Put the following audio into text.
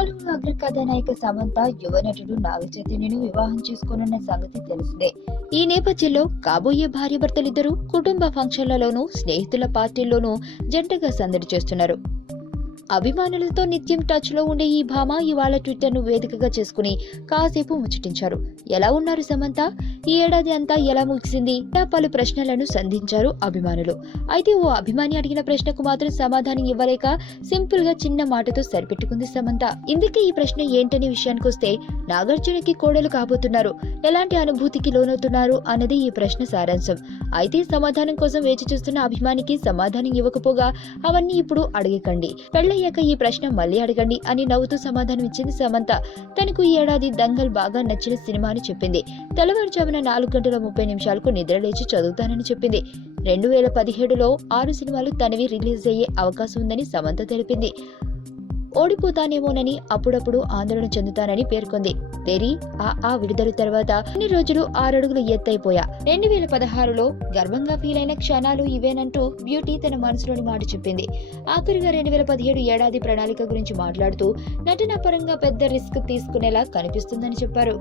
టాలీవుడ్ అగ్ర కథానాయిక సమంత యువ నటుడు నాగ చైతన్యను వివాహం చేసుకోనున్న సంగతి తెలిసిందే. ఈ నేపథ్యంలో కాబోయే భార్యాభర్తలిద్దరూ కుటుంబ ఫంక్షన్లలోనూ స్నేహితుల పార్టీల్లోనూ జంటగా సందడి చేస్తున్నారు. అభిమానులతో నిత్యం టచ్ లో ఉండే ఈ భామ ఇవాళ ట్విట్టర్ ను వేదికగా చేసుకుని కాసేపు ముచ్చటించారు. ఎలా ఉన్నారు సమంత? ఈ ఏడాది అంతా ఎలా ముగిసింది? ఇలా పలు ప్రశ్నలను సంధించారు అభిమానులు. అయితే ఓ అభిమాని అడిగిన ప్రశ్నకు మాత్రం సమాధానం ఇవ్వలేక సింపుల్ గా చిన్న మాటతో సరిపెట్టుకుంది సమంత. ఇందుకే ఈ ప్రశ్న ఏంటనే విషయానికి వస్తే, నాగార్జునకి కోడలు కాబోతున్నారు, ఎలాంటి అనుభూతికి లోనవుతున్నారు అన్నది ఈ ప్రశ్న సారాంశం. అయితే సమాధానం కోసం వేచి చూస్తున్న అభిమానికి సమాధానం ఇవ్వకపోగా అవన్నీ ఇప్పుడు అడగకండి, పెళ్ళయ్యాక ఈ ప్రశ్న మళ్ళీ అడగండి అని నవ్వుతూ సమాధానం ఇచ్చింది సమంత. తనకు ఈ ఏడాది దంగల్ బాగా నచ్చిన సినిమా అని చెప్పింది. తెల్లవారుజామున 4:30 నిద్ర లేచి చదువుతానని చెప్పింది. 2017లో 6 సినిమాలు తనవి రిలీజ్ అయ్యే అవకాశం ఉందని సమంత తెలిపింది. ఓడిపోతానేమోనని అప్పుడప్పుడు ఆందోళన చెందుతానని పేర్కొంది. తెరి ఆ విడుదల తర్వాత కొన్ని రోజులు 6 అడుగులు ఎత్తైపోయా. 2016లో గర్వంగా ఫీల్ అయిన క్షణాలు ఇవేనంటూ బ్యూటీ తన మనసులోని మాట చెప్పింది. ఆఖరిగా 2017 ఏడాది ప్రణాళిక గురించి మాట్లాడుతూ నటన పరంగా పెద్ద రిస్క్ తీసుకునేలా కనిపిస్తుందని చెప్పారు.